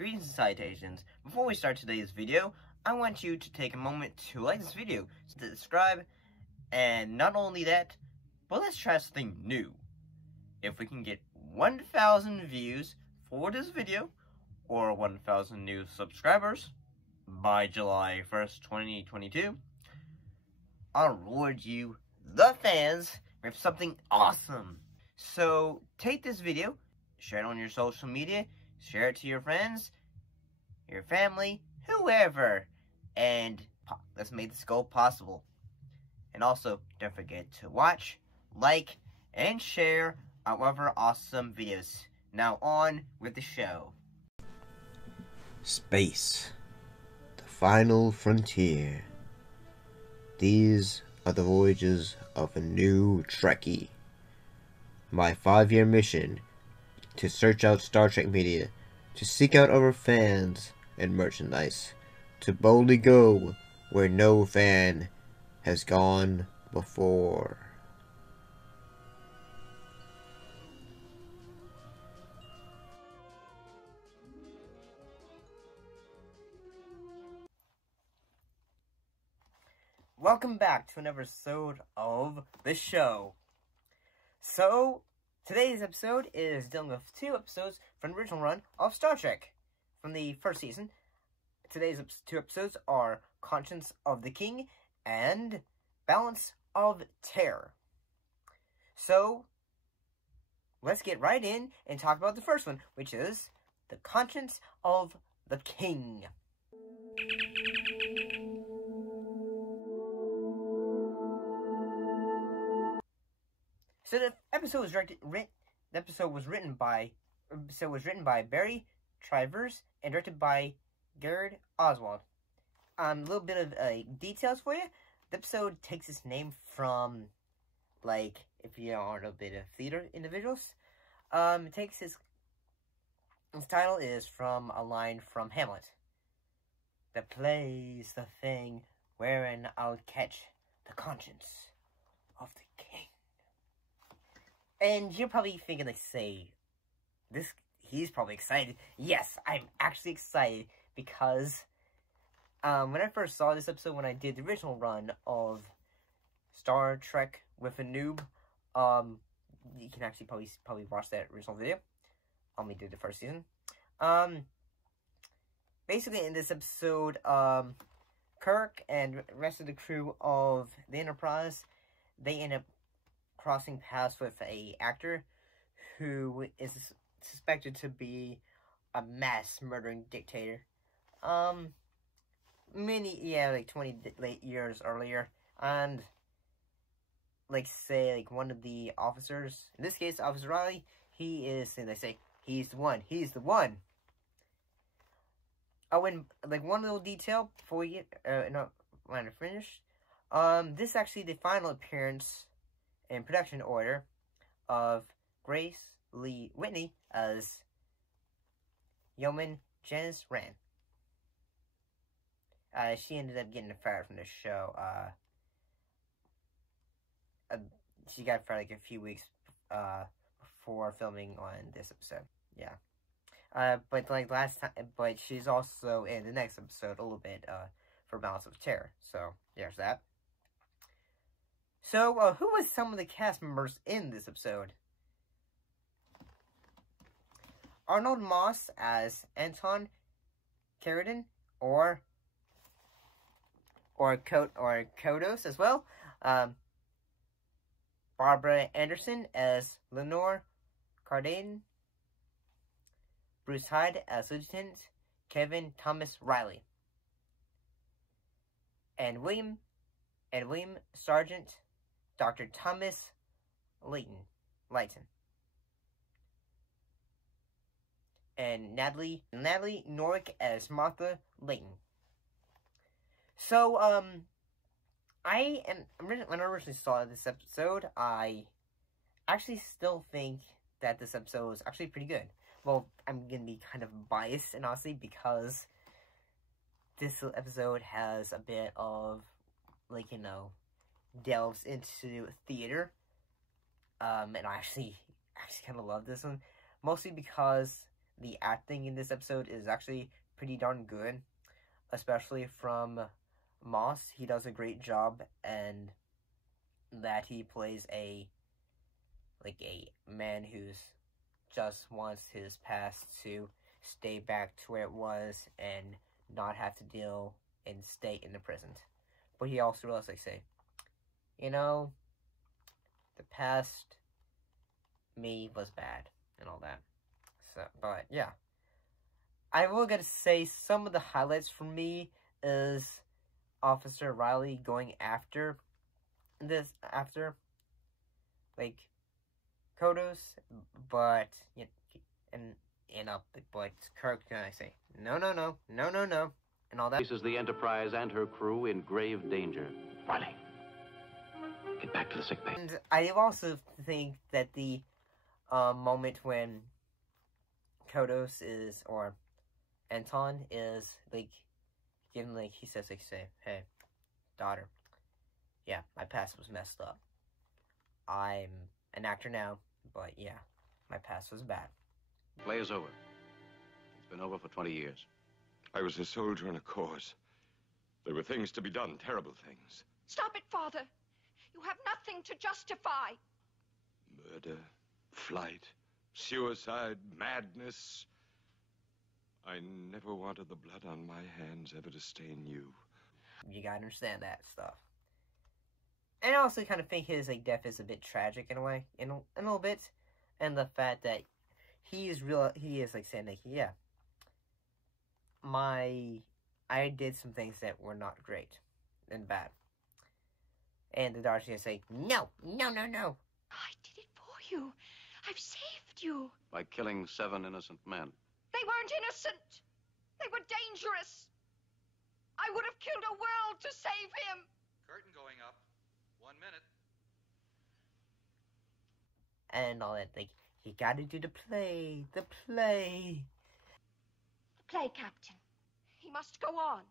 Greetings and salutations. Before we start today's video, I want you to take a moment to like this video, to subscribe, and not only that, but let's try something new. If we can get 1,000 views for this video, or 1,000 new subscribers, by July 1st, 2022, I'll reward you, the fans, with something awesome. So, take this video, share it on your social media, share it to your friends, your family, whoever, and let's make this goal possible. And also, don't forget to watch, like, and share our other awesome videos. Now on with the show. Space, the final frontier. These are the voyages of a new Trekkie. My 5-year mission to search out Star Trek media, to seek out our fans and merchandise, to boldly go where no fan has gone before. Welcome back to another episode of the show. So, today's episode is dealing with 2 episodes from the original run of Star Trek from the first season. Today's 2 episodes are Conscience of the King and Balance of Terror. So, let's get right in and talk about the first one, which is The Conscience of the King. So the episode was written by Barry Travers and directed by Garrett Oswald. A little bit of details for you. The episode takes its name from, like, if you aren't a bit of theater individuals, it takes its title is from a line from Hamlet. The play's the thing wherein I'll catch the conscience of the king. And you're probably thinking, like, he's probably excited. Yes, I'm actually excited because, when I first saw this episode, when I did the original run of Star Trek with a Noob, you can actually probably watch that original video. I only did the first season. Basically, in this episode, Kirk and the rest of the crew of the Enterprise, they end up crossing paths with a actor who is suspected to be a mass murdering dictator. Like 20 late years earlier, and say one of the officers, in this case Officer Riley, they say he's the one. Oh, and one little detail before we get when I finish, this is actually the final appearance in production order of Grace Lee Whitney as Yeoman Janice Rand. She ended up getting fired from the show. She got fired like a few weeks before filming on this episode. Yeah. But she's also in the next episode a little bit for Balance of Terror. So there's that. So, who was some of the cast members in this episode? Arnold Moss as Anton Carradine, or Kodos as well. Barbara Anderson as Lenore Carradine. Bruce Hyde as Lieutenant Kevin Thomas Riley. And William Sergeant Dr. Thomas Layton. And Natalie Norwick as Martha Layton. So, when I originally saw this episode, I actually still think that this episode was actually pretty good. Well, I'm gonna be kind of biased, and honestly, because this episode has a bit of, delves into theater. And I actually kind of love this one, mostly because the acting in this episode is actually pretty darn good, especially from Moss. He does a great job, and that he plays a man who's just wants his past to stay back to where it was and not have to deal and stay in the present. But he also realized, like, say, you know, the past me was bad and all that. So, but yeah, I will gotta say some of the highlights for me is Officer Riley going after like Kodos, but you know, but Kirk gonna say no, and all that. Places the Enterprise and her crew in grave danger. Riley, get back to the sickbay. And I also think that the moment when Kodos is, or Anton is, like, giving, like, he says, like, say, hey, daughter, yeah, my past was messed up. I'm an actor now, but yeah, my past was bad. Play is over. It's been over for 20 years. I was a soldier in a cause. There were things to be done, terrible things. Stop it, Father. You have nothing to justify. Murder, flight, suicide, madness. I never wanted the blood on my hands ever to stain you. You gotta understand that stuff. And I also kind of think his, like, death is a bit tragic in a way, in a little bit. And the fact that he is, like, saying, like, yeah, I did some things that were not great and bad. And the daughter's gonna say, no. I did it for you. I've saved you. By killing 7 innocent men. They weren't innocent. They were dangerous. I would have killed a world to save him. Curtain going up. 1 minute. And all that, like, you gotta do the play. The play, Captain. He must go on.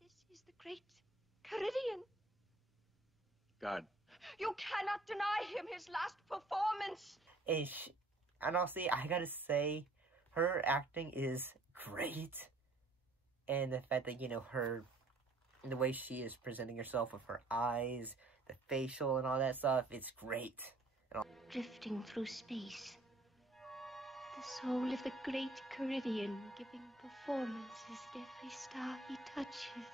This is the great Caridian. God. You cannot deny him his last performance. And honestly, I gotta say, her acting is great. And the fact that, you know, the way she is presenting herself with her eyes, the facial and all that stuff, it's great. Drifting through space. The soul of the great Caridian giving performances at every star he touches.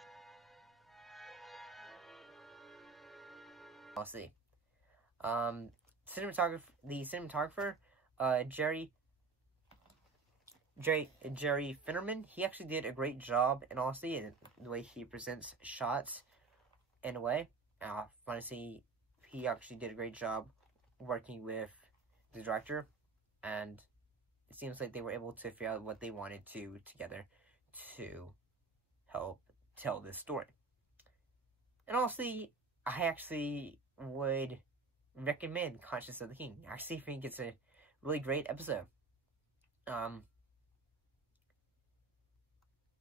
I'll see. The cinematographer, Jerry Finnerman, he actually did a great job, and honestly, in the way he presents shots, in a way. Honestly, he actually did a great job working with the director, and it seems like they were able to figure out what they wanted to together to help tell this story. And honestly, I actually would recommend Conscience of the King. I actually think it's a really great episode.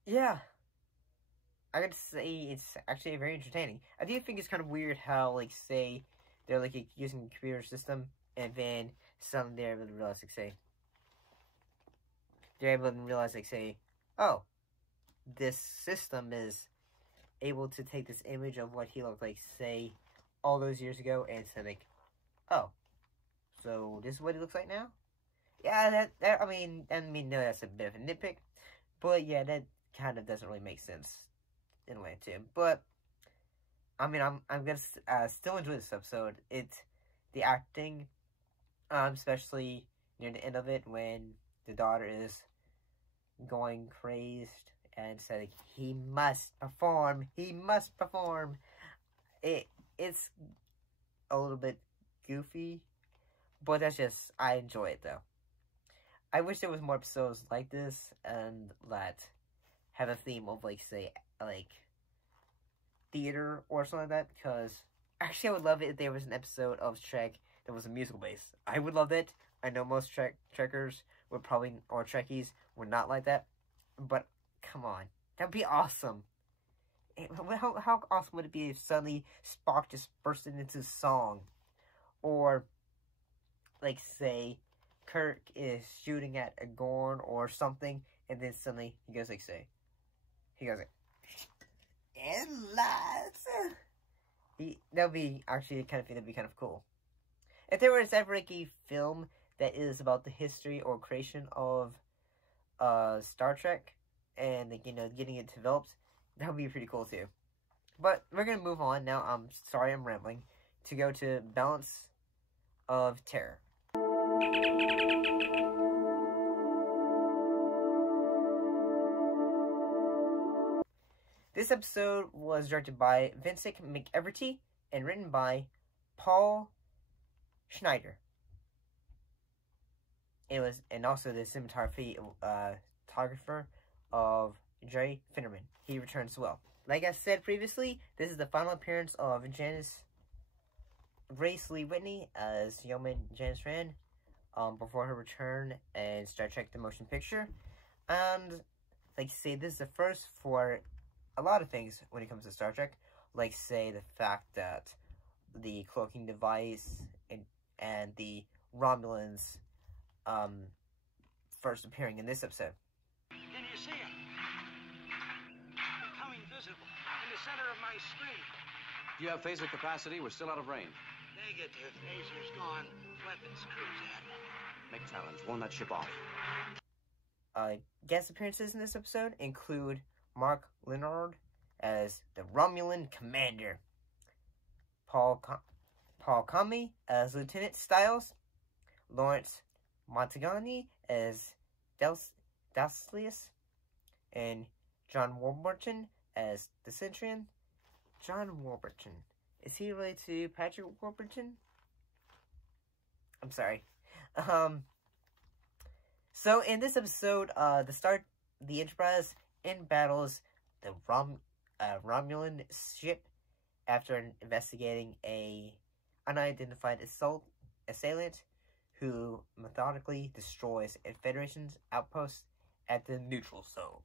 Yeah, I gotta say, it's actually very entertaining. I do think it's kind of weird how, like, say, they're, like, using a computer system, and then suddenly they're able to realize, like, say, oh, this system is able to take this image of what he looked like, say, all those years ago, and say, like, oh, so this is what he looks like now? Yeah, I mean, no, that's a bit of a nitpick, but yeah, that kind of doesn't really make sense in a way too. But I mean, I'm gonna still enjoy this episode. The acting, especially near the end of it when the daughter is going crazed and said, like, he must perform. It's a little bit goofy, but that's just, I enjoy it though. I wish there was more episodes like this and that have a theme of, like, say, like, theater or something like that, because actually I would love it if there was an episode of Trek that was a musical base. I would love it. I know most Trekkers would probably, or Trekkies, would not like that, but come on, that'd be awesome. How awesome would it be if suddenly Spock just bursted into song, or, like, say, Kirk is shooting at a Gorn or something, and then suddenly he goes like, and lights. That'd be actually that'd be kind of cool. If there was ever like a film that is about the history or creation of Star Trek and like, getting it developed, that would be pretty cool too. But we're gonna move on now. I'm sorry I'm rambling. To go to Balance of Terror. This episode was directed by Vincent McEverty and written by Paul Schneider. And also the cinematographer of Jerry Finnerman. He returns as well. Like I said previously, this is the final appearance of Janice Grace Lee Whitney as Yeoman Janice Rand before her return in Star Trek The Motion Picture. And, like say, this is the first for a lot of things when it comes to Star Trek. Like, say, the fact that the cloaking device and the Romulans first appearing in this episode. Can you see it? Becoming visible in the center of my screen. Do you have phaser capacity? We're still out of range. Negative. Phaser's gone. Weapons cruise in. Make challenge. Warn that ship off. Guest appearances in this episode include Mark Leonard as the Romulan commander, Paul Kami as Lieutenant Styles, Lawrence Montagani as Daclius, and John Warburton as the Centurion. John Warburton. Is he related to Patrick Warburton? I'm sorry. So in this episode, the Enterprise battles the Romulan ship after investigating a unidentified assailant who methodically destroys a Federation's outpost at the neutral zone.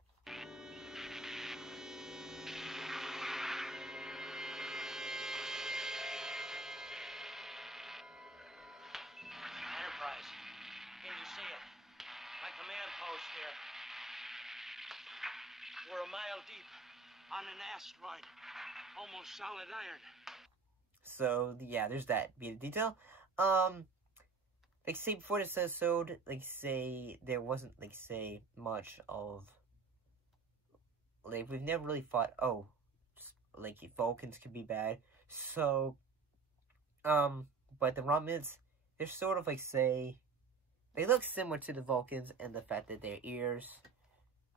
Enterprise. Can you see it? My command post here. We're a mile deep on an asteroid. Almost solid iron. So, yeah, there's that bit of detail. Like, say, before this episode, like, say, there wasn't, like, say, much of, like, we've never really thought, oh, like, Vulcans could be bad. So, but the Romulans, they're sort of, like, say, they look similar to the Vulcans and the fact that their ears,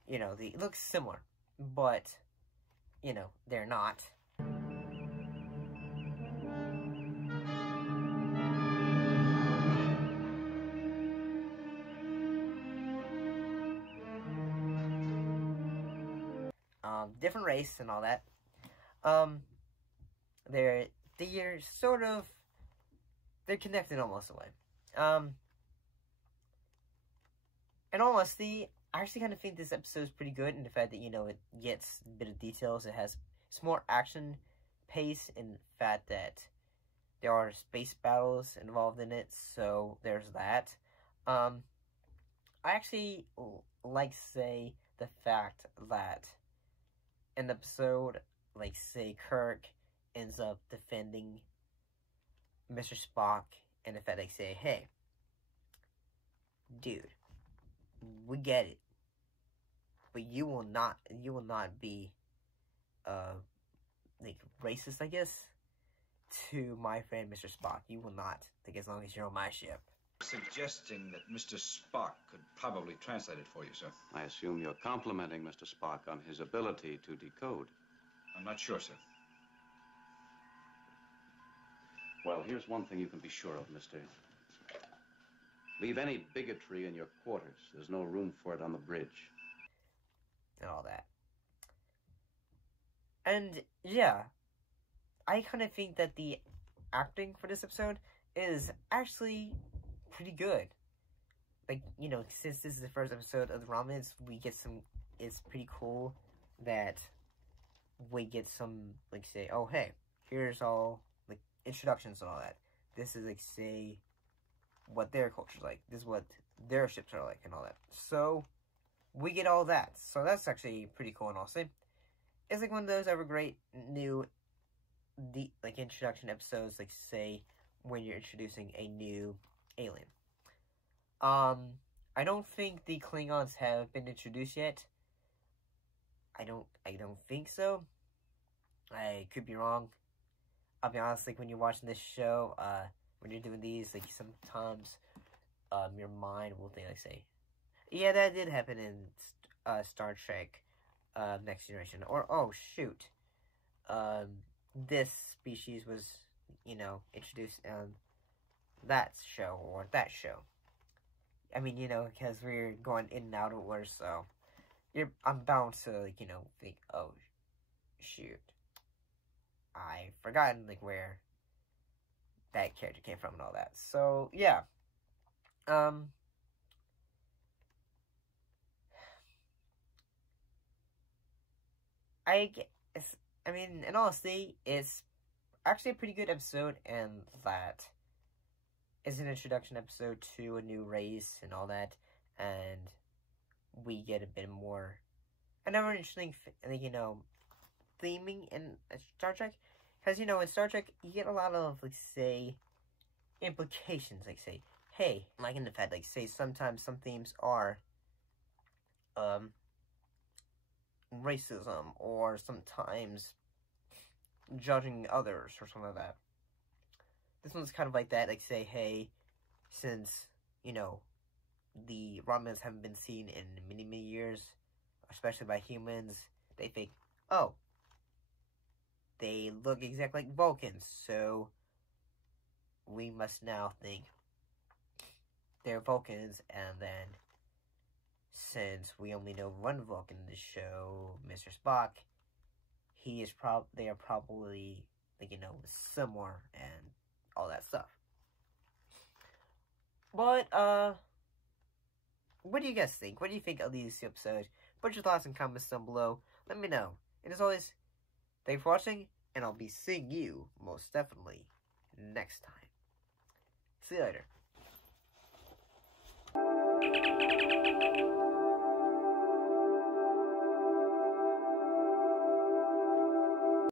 they look similar, but, they're not. Different race and all that. They're sort of, they're connected almost in a way. And honestly, I actually kind of think this episode is pretty good in the fact that, it gets a bit of details. It's more action pace in the fact that there are space battles involved in it, so there's that. I actually like, say, the fact that in the episode, like, say, Kirk ends up defending Mr. Spock, and the fact they say, hey, dude, we get it, but you will not be, like, racist, I guess, to my friend Mr. Spock. You will not, like, as long as you're on my ship. Suggesting that Mr. Spock could probably translate it for you, sir. I assume you're complimenting Mr. Spock on his ability to decode. I'm not sure, sir. Well, here's one thing you can be sure of, mister. Leave any bigotry in your quarters. There's no room for it on the bridge. And all that. And, yeah, I kind of think that the acting for this episode is actually pretty good. Like, since this is the first episode of the Romulans, we get some, it's pretty cool that we get some, like, say, oh, hey, here's all, like, introductions and all that. This is, like, say, what their culture's like. This is what their ships are like and all that. So, we get all that. So, that's actually pretty cool and awesome. It's like one of those ever great new, introduction episodes, like, say, when you're introducing a new alien. I don't think the Klingons have been introduced yet. I don't think so. I could be wrong. I'll be honest, like, when you're watching this show, when you're doing these, like, sometimes, your mind will think, like, say, yeah, that did happen in, Star Trek, Next Generation. Or, oh, shoot. This species was, introduced on that show, or that show. I mean, because we're going in and out of order, so I'm bound to, like, think, oh, shoot. I've forgotten, like, where that character came from and all that. So, yeah. I mean, in all honesty, it's actually a pretty good episode, and that is an introduction episode to a new race and all that, and we get a bit more, another interesting, theming in Star Trek, because, in Star Trek, you get a lot of, like, say, implications, like, say, hey, like, in the fact, like, say, sometimes some themes are, racism, or sometimes judging others, or something like that. This one's kind of like that, like, say, hey, since, the Romulans haven't been seen in many, many years, especially by humans, they think, oh, they look exactly like Vulcans, so we must now think they're Vulcans, and then, since we only know one Vulcan in the show, Mr. Spock, they are probably, like, similar, and all that stuff. But, what do you guys think? What do you think of these episodes? Put your thoughts and comments down below. Let me know. And as always, thanks for watching, and I'll be seeing you, most definitely, next time. See you later.